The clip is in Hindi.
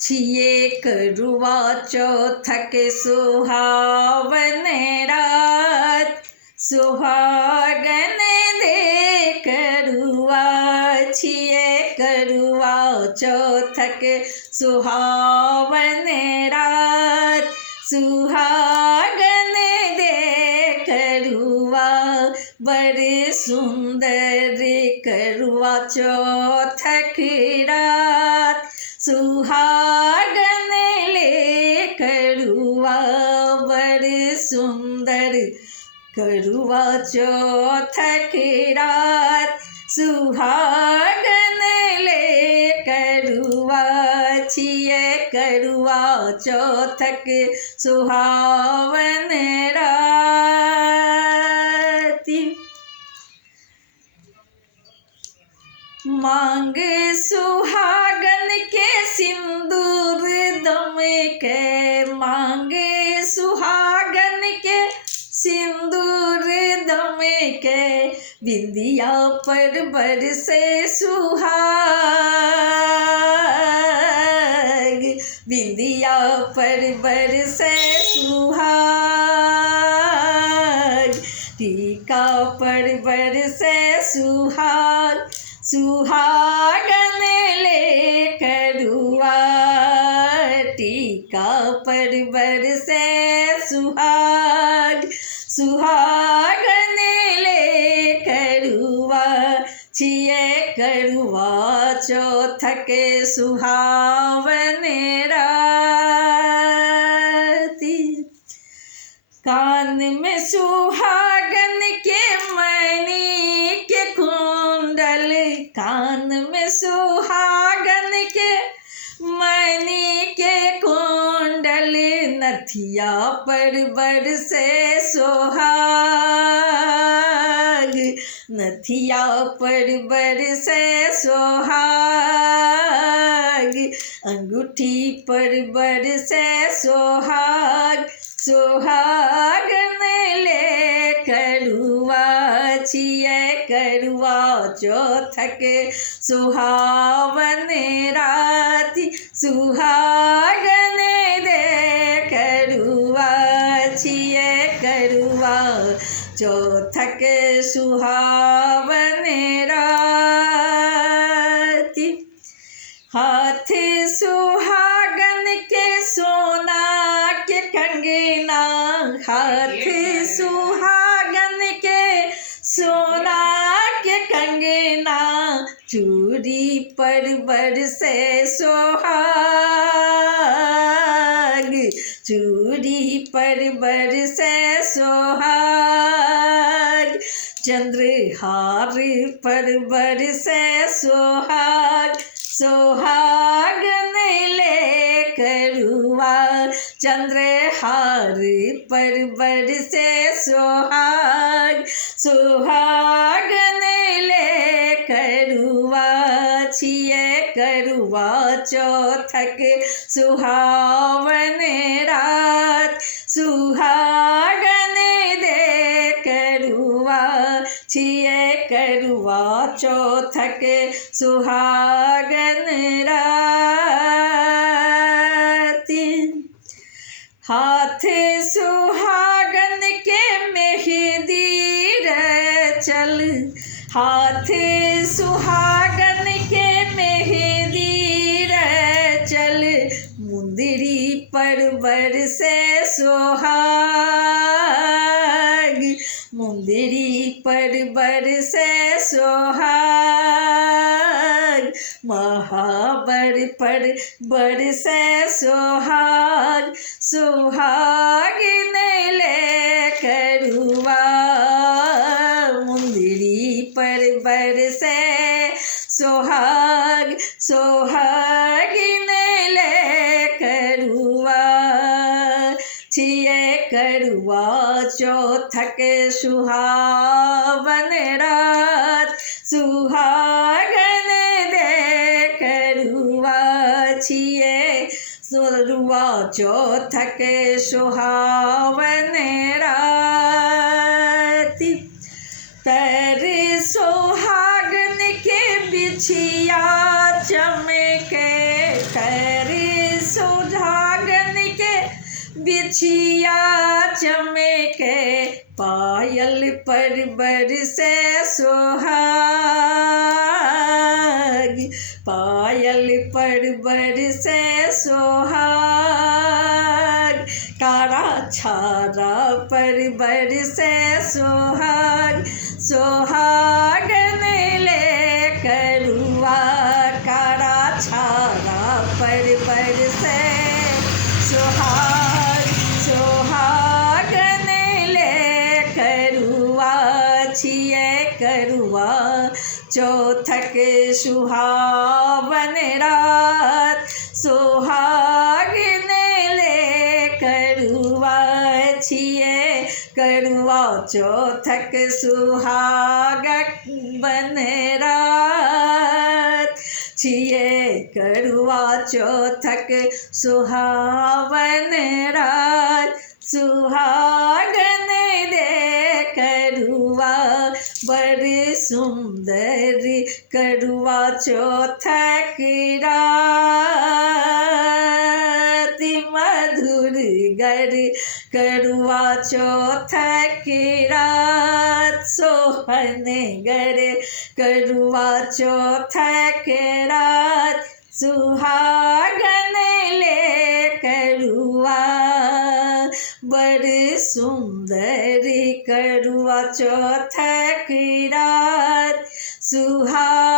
छिए करवा चौथ के सुहावन रात, सुहागन दे करुआ। छिए करवा चौथ के सुहावन रात, सुहागन दे करुआ। बड़े सुंदर करवा चौथ की रात, सुहागन ले करुआ। बड़े सुंदर करवा चौथ की रात, सुहागन ले करुआ। छिए करवा चौथ के सुहावन रात, मांगे सुहागन के सिंदूर दम के। मांगे सुहागन के सिंदूर दम के, बिंदिया पर बरसे सुहाग। बिंदिया पर बरसे सुहाग, टीका पर बरसे सुहाग। सुहागन ले करुआ, टीका पर बरसे सुहाग। सुहागन ले करुआ, छिए करवा चौथ के सुहावन रात। कान में सुहागन के मणि के कुंडल, कान में सुहागन के मणि के कुंडल। नथिया पर बरसे सुहाग, नथिया पर बरसे सुहाग। अंगूठी पर बरसे सुहाग, सुहागन ले करुआ। छिए करवा चौथ के सुहावन रात, सुहागन दे करुआ। छिए करवा चौथ के सुहावन रात, हाथ सुहागन के सोना के कंगना। हाथ सुहागन के सोना के कंगना, चूड़ी पर बरसे सुहाग। चूड़ी पर बरसे सुहाग, चंद्रहार पर बरसे सुहाग। सुहागन ले करुआ, चंद्रहार पर बरसे सुहाग। सुहागन ले करुआ, छिए करवा चौथ के सुहावन रात, सुहागन दे करुआ। छिए करवा चौथ के सुहागन रात, हाथ सुहागन के मेहंदी रचल। हाथ सुहागन के मेहंदी रचल, मुंदरी पर बरसे सुहाग। मुंदरी पर बरसे सुहाग, महाबर पर बरसे सुहाग। सुहागन ले करुआ, मुंदरी पर बरसे सुहाग। सुहागन ले करुआ, छिए करवा चौथ के सुहावन रात, सुहागन दे करुआ। छिए करवा चौथ के सुहावन रात, तर सुहागन के बिछिया चमके। तर बिछिया चमके पायल पर बरसे सोहाग, पायल पर बरसे सोहाग, कारा छारा पर बरसे सोहाग, सोहागन ले करुआ, कारा छारा पर बरसे सोहाग, सोहागन ले करुआ, छिए करुआ चौथक सुहावन रात, सोहागन ले करुआ, छिए करुआ चौथक सुहागक बन रात, छिए करुआ चौथक सुहावन रात, सुहागन दे करुआ बड़ सुंदर करुआ चौथक रात, मधुर गर करुआ चौथक रात, सोहन गर करुआ चौथक रात, सुहागन ले करुआ बड़ सुंदर करुआ चौथक रात, सुहाग